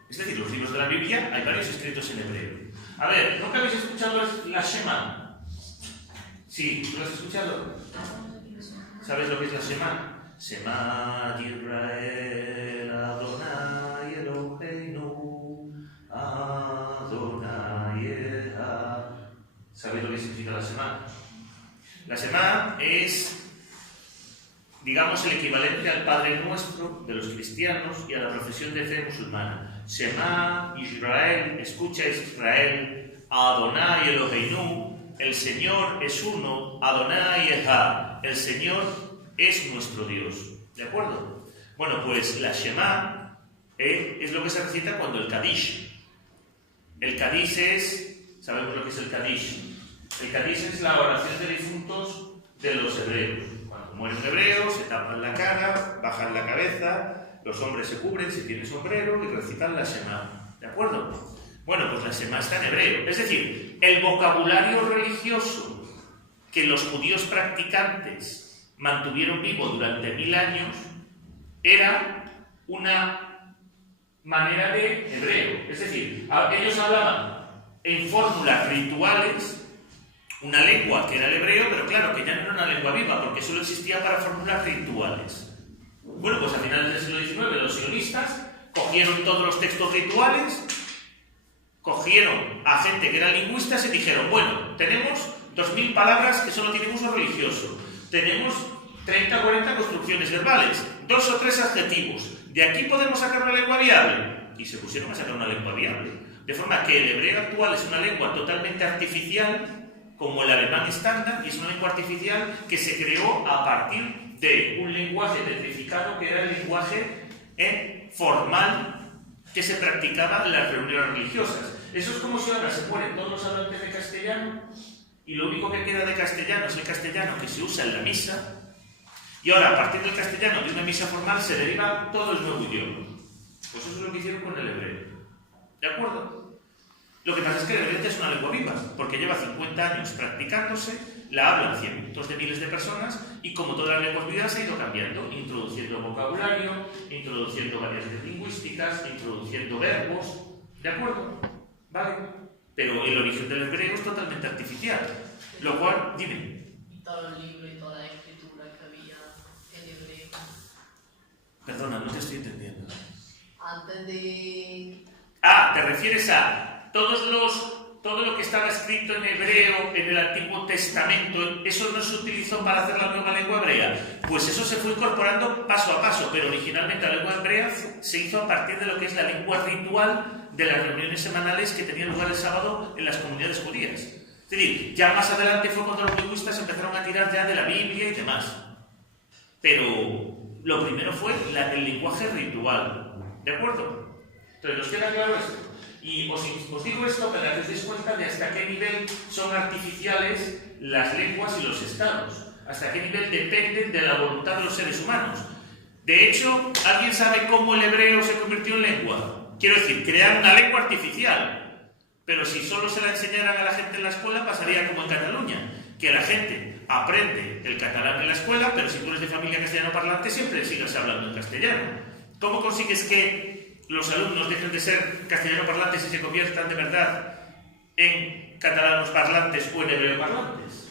Es decir, los libros de la Biblia hay varios escritos en hebreo. A ver, ¿nunca habéis escuchado la Shema? Sí, ¿tú lo has escuchado? ¿Sabes lo que es la Shema? Shema Yisrael Adonai Eloheinu Adonai Echad. ¿Sabéis lo que significa la Shema? La Shema es, digamos, el equivalente al Padre Nuestro de los cristianos y a la profesión de fe musulmana. Shema Israel, escucha Israel, Adonai Eloheinu, el Señor es uno, Adonai Echad, el Señor es nuestro Dios. ¿De acuerdo? Bueno, pues la Shema es lo que se recita cuando el Kadish. El Kadish es, ¿sabemos lo que es el Kadish? El Kadish es la oración de difuntos de los hebreos. Cuando muere un hebreo, se tapan la cara, bajan la cabeza, los hombres se cubren si tienen sombrero y recitan la Shema. ¿De acuerdo? Bueno, pues la Shema está en hebreo. Es decir, el vocabulario religioso que los judíos practicantes mantuvieron vivo durante 1000 años era una manera de hebreo. Es decir, ellos hablaban en fórmulas rituales una lengua que era el hebreo, pero claro, que ya no era una lengua viva, porque solo existía para fórmulas rituales. Bueno, pues a finales del siglo XIX los sionistas cogieron todos los textos rituales, cogieron a gente que eran lingüistas y dijeron, bueno, tenemos 2000 palabras que solo tienen uso religioso, tenemos 30 o 40 construcciones verbales, 2 o 3 adjetivos, de aquí podemos sacar una lengua viable. Y se pusieron a sacar una lengua viable. De forma que el hebreo actual es una lengua totalmente artificial, como el alemán estándar, y es una lengua artificial que se creó a partir de un lenguaje petrificado que era el lenguaje formal que se practicaba en las reuniones religiosas. Eso es como si ahora se mueren todos los hablantes de castellano y lo único que queda de castellano es el castellano que se usa en la misa, y ahora a partir del castellano de una misa formal se deriva todo el nuevo idioma. Pues eso es lo que hicieron con el hebreo. ¿De acuerdo? Lo que pasa es que el hebreo es una lengua viva, porque lleva 50 años practicándose, la hablan cientos de miles de personas, y como todas las lenguas vivas se ha ido cambiando, introduciendo vocabulario, introduciendo variedades lingüísticas, introduciendo verbos. ¿De acuerdo? ¿Vale? Pero el origen del hebreo es totalmente artificial, lo cual, dime. Y todos los libros y toda la escritura que había en hebreo. Perdona, no te estoy entendiendo. Antes de... ¿Te refieres a todo lo que estaba escrito en hebreo en el Antiguo Testamento? ¿Eso no se utilizó para hacer la nueva lengua hebrea? Pues eso se fue incorporando paso a paso, pero originalmente la lengua hebrea se hizo a partir de lo que es la lengua ritual de las reuniones semanales que tenían lugar el sábado en las comunidades judías. Es decir, ya más adelante fue cuando los lingüistas empezaron a tirar ya de la Biblia y demás. Pero lo primero fue el lenguaje ritual. ¿De acuerdo? Entonces, ¿nos queda claro esto? Y os digo esto para que os deis cuenta de hasta qué nivel son artificiales las lenguas y los estados, hasta qué nivel dependen de la voluntad de los seres humanos. De hecho, ¿alguien sabe cómo el hebreo se convirtió en lengua? Quiero decir, crear una lengua artificial. Pero si solo se la enseñaran a la gente en la escuela, pasaría como en Cataluña, que la gente aprende el catalán en la escuela, pero si tú eres de familia castellano parlante, siempre sigas hablando en castellano. ¿Cómo consigues que los alumnos dejen de ser castellano parlantes y se conviertan de verdad en catalanos parlantes o en hebreo parlantes?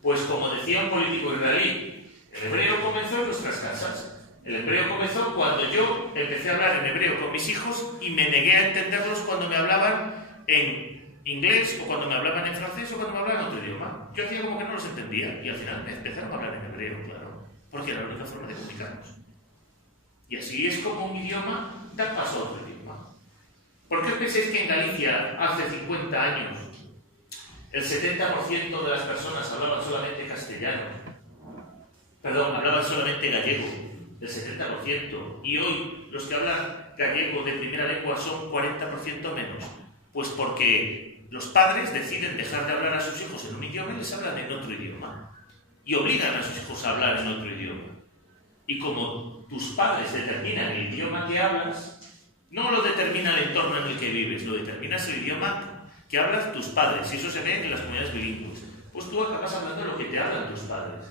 Pues como decía un político israelí, el hebreo comenzó en nuestras casas. El hebreo comenzó cuando yo empecé a hablar en hebreo con mis hijos y me negué a entenderlos cuando me hablaban en inglés o cuando me hablaban en francés o cuando me hablaban en otro idioma. Yo hacía como que no los entendía y al final me empezaron a hablar en hebreo, claro, porque era la única forma de comunicarnos. Y así es como un idioma da paso a otro idioma. ¿Por qué pensáis que en Galicia hace 50 años el 70% de las personas hablaban solamente castellano. Perdón, hablaban solamente gallego, el 70%. Y hoy los que hablan gallego de primera lengua son 40% menos. Pues porque los padres deciden dejar de hablar a sus hijos en un idioma y les hablan en otro idioma. Y obligan a sus hijos a hablar en otro idioma. Y como tus padres determinan el idioma que hablas, no lo determina el entorno en el que vives, lo determinas el idioma que hablan tus padres. Y eso se ve en las comunidades bilingües. Pues tú acabas hablando de lo que te hablan tus padres.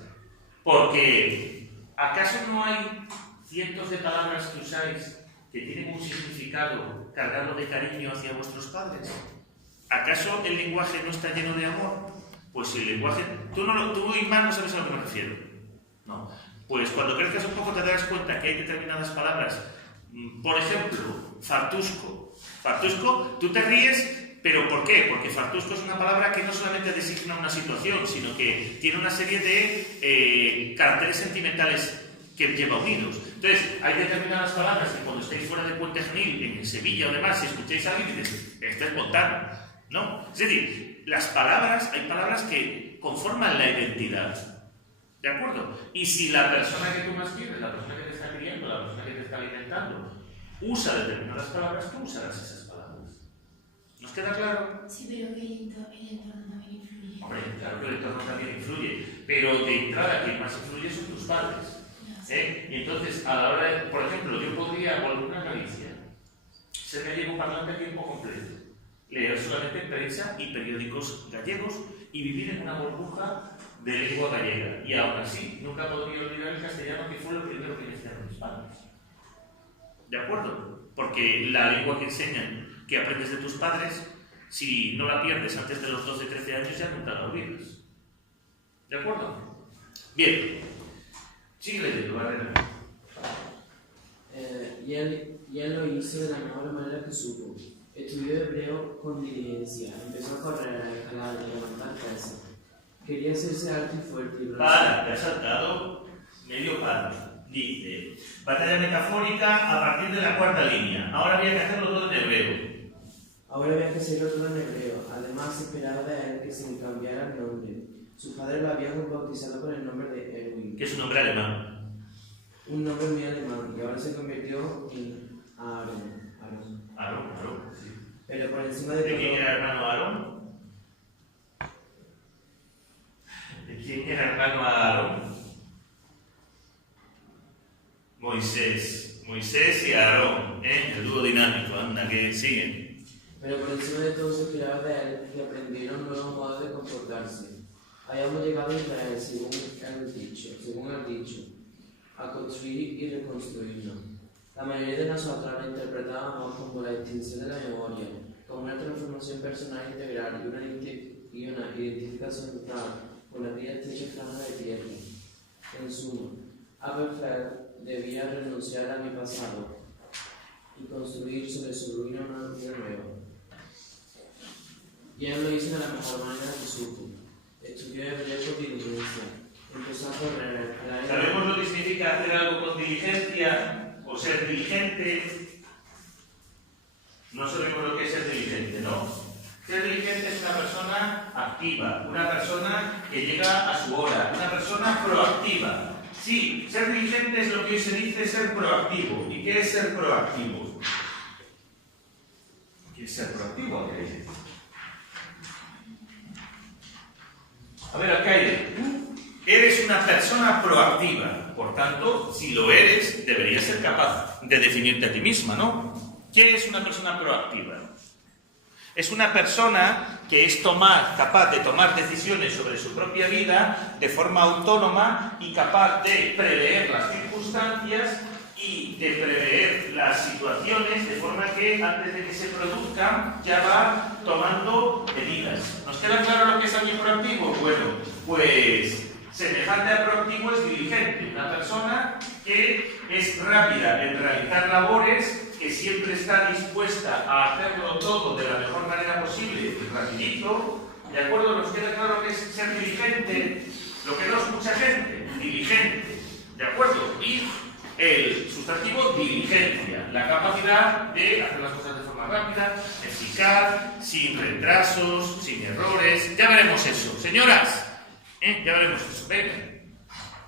Porque, ¿acaso no hay cientos de palabras que usáis que tienen un significado cargado de cariño hacia vuestros padres? ¿Acaso el lenguaje no está lleno de amor? Pues el lenguaje... Tú, Ismael, no sabes a lo que me refiero. No. Pues cuando crezcas un poco te darás cuenta que hay determinadas palabras. Por ejemplo, fartusco. Fartusco, tú te ríes... ¿Pero por qué? Porque fartusco es una palabra que no solamente designa una situación, sino que tiene una serie de caracteres sentimentales que lleva unidos. Entonces, hay determinadas palabras que cuando estéis fuera de Puente Genil, en Sevilla o demás, si escucháis a alguien, dices, este es montano, ¿no? Es decir, hay palabras que conforman la identidad, ¿de acuerdo? Y si la persona que tú más quieres, la persona que te está criando, la persona que te está alimentando, usa determinadas palabras, tú usarás esas palabras. ¿Nos queda claro? Sí, pero que el entorno también influye. Hombre, claro que el entorno también influye, pero de entrada quien más influye son tus padres. Y entonces, a la hora de, por ejemplo, yo podría volver a Galicia, ser gallego parlante a tiempo completo, leer solamente prensa y periódicos gallegos y vivir en una burbuja de lengua gallega. Y aún así, nunca podría olvidar el castellano, que fue lo primero que me enseñaron mis padres. ¿De acuerdo? Porque la lengua que enseñan, que aprendes de tus padres, si no la pierdes antes de los 12-13 años, ya nunca la olvidas. ¿De acuerdo? Bien. Sigue leyendo, ¿vale? Y él lo hizo de la mejor manera que supo. Estudió hebreo con diligencia, empezó a correr, a escalar, a levantar pesas. Quería hacerse alto y fuerte. Para, te has saltado medio párrafo. Dice, batalla metafórica a partir de la cuarta línea. Ahora había que hacerlo todo en hebreo. Ahora había que hacerlo todo en hebreo. Además, se esperaba de él que se le cambiara el nombre. Sus padres lo habían bautizado con el nombre de Erwin. Que es un nombre alemán. Un nombre muy alemán. Y ahora se convirtió en Aaron. Aarón, sí. Pero por encima de todo... ¿De quién era hermano Aarón? ¿De quién era hermano Aarón? Moisés y Aarón, el dúo dinámico, anda, que siguen. Pero por encima de todo se esperaba de él que aprendiera un nuevo modo de comportarse. Hayamos llegado a Israel, según el dicho, a construir y reconstruirlo. La mayoría de nosotros lo interpretábamos como la extinción de la memoria, como una transformación personal integral y una identificación total con aquella estrecha franja de tierra. En suma, Aberfeld debía renunciar a mi pasado y construir sobre su ruina una vida nueva. Y él lo hizo de la mejor manera que supo. Estudió hebreo con diligencia, empezó a correr. ¿Sabemos lo que significa hacer algo con diligencia o ser diligente? No sabemos lo que es ser diligente, ¿no? Ser diligente es una persona activa, una persona que llega a su hora, una persona proactiva. Sí, ser diligente es lo que hoy se dice ser proactivo. ¿Y qué es ser proactivo? ¿Qué es ser proactivo? A ver, Alcaide, tú eres una persona proactiva. Por tanto, si lo eres, deberías ser capaz de definirte a ti misma, ¿no? ¿Qué es una persona proactiva? Es una persona que es capaz de tomar decisiones sobre su propia vida de forma autónoma y capaz de prever las circunstancias y de prever las situaciones de forma que antes de que se produzcan ya va tomando medidas. ¿Nos queda claro lo que es alguien proactivo? Bueno, pues semejante a proactivo es diligente, una persona que es rápida en realizar labores, que siempre está dispuesta a hacerlo todo de la mejor manera posible, rapidito. ¿De acuerdo? ¿Nos queda claro que es ser diligente? Lo que no es mucha gente, diligente. ¿De acuerdo? Y el sustantivo diligencia, la capacidad de hacer las cosas de forma forma rápida, eficaz, sin retrasos, sin errores. Ya veremos eso. Señoras, ya veremos eso. Venga.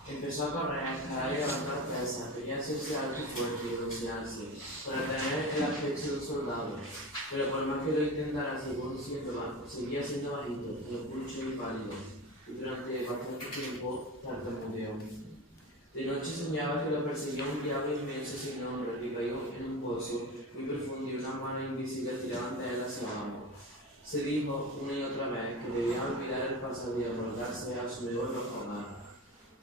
Empezó a correr, a escalar y levantar pesas, quería hacerse alto y fuerte y broncearse, para tener el aspecto de un soldado. Pero por más que lo intentara, seguía siendo bajito, repucho y pálido, y durante bastante tiempo tartamudeó. De noche soñaba que lo perseguía un diablo inmenso sin nombre, que cayó en un pozo muy profundo y una mano invisible tiraba ante él hacia abajo. Se dijo una y otra vez que debía olvidar el pasado y abordarse a su nuevo hogar.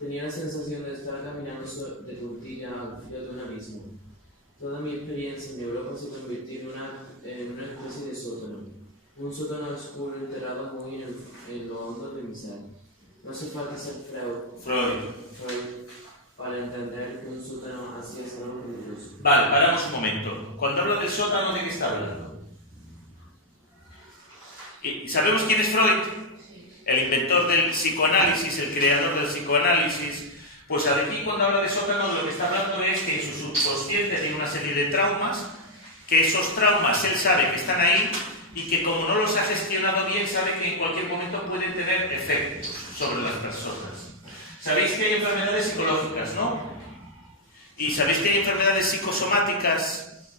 Tenía la sensación de estar caminando de puntilla al filo de un abismo. Toda mi experiencia en Europa se convirtió en una especie de sótano. Un sótano oscuro enterrado muy en lo hondo de mi ser. No hace falta ser Freud para entender que un sótano así es algo peligroso. Vale, paramos un momento. Cuando hablo del sótano, ¿de qué está hablando? ¿Y sabemos quién es Freud? El inventor del psicoanálisis, el creador del psicoanálisis. Pues aquí cuando habla de sótano lo que está hablando es que en su subconsciente tiene una serie de traumas, que esos traumas él sabe que están ahí y que como no los ha gestionado bien sabe que en cualquier momento pueden tener efectos sobre las personas. Sabéis que hay enfermedades psicológicas, ¿no? Y sabéis que hay enfermedades psicosomáticas.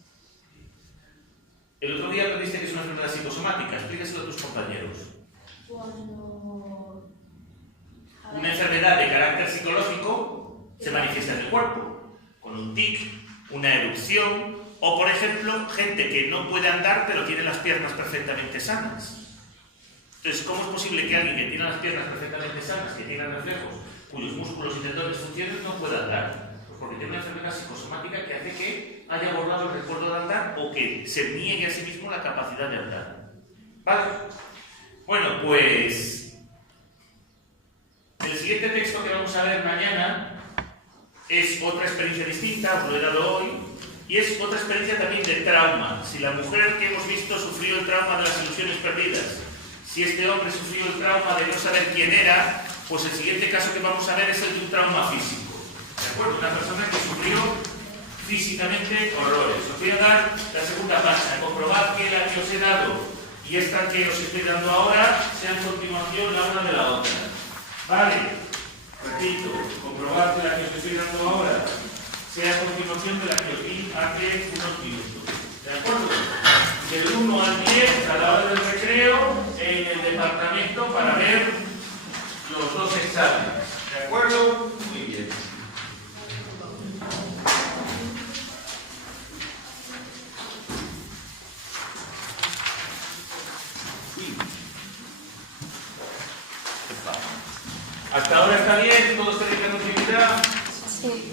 El otro día aprendiste que es una enfermedad psicosomática, explícaselo a tus compañeros. Una enfermedad de carácter psicológico se manifiesta en el cuerpo, con un tic, una erupción, o por ejemplo, gente que no puede andar pero tiene las piernas perfectamente sanas. Entonces, ¿cómo es posible que alguien que tiene las piernas perfectamente sanas, que tiene reflejos, cuyos músculos y tendones funcionen, no pueda andar? Pues porque tiene una enfermedad psicosomática que hace que haya borrado el recuerdo de andar o que se niegue a sí mismo la capacidad de andar. ¿Vale? Bueno, pues el siguiente texto que vamos a ver mañana es otra experiencia distinta, os lo he dado hoy, y es otra experiencia también de trauma. Si la mujer que hemos visto sufrió el trauma de las ilusiones perdidas, si este hombre sufrió el trauma de no saber quién era, pues el siguiente caso que vamos a ver es el de un trauma físico. ¿De acuerdo? Una persona que sufrió físicamente horrores. Os voy a dar la segunda página. Comprobad que la que os he dado y esta que os estoy dando ahora sean continuación la una de la otra. Vale, repito, comprobad que la que os estoy dando ahora sea a continuación de la que os di hace unos minutos. ¿De acuerdo? Del 1 al 10 a la hora del recreo en el departamento para ver los dos exámenes. ¿De acuerdo? Muy bien. ¿Hasta ahora está bien? ¿Todos tenéis la continuidad? Sí.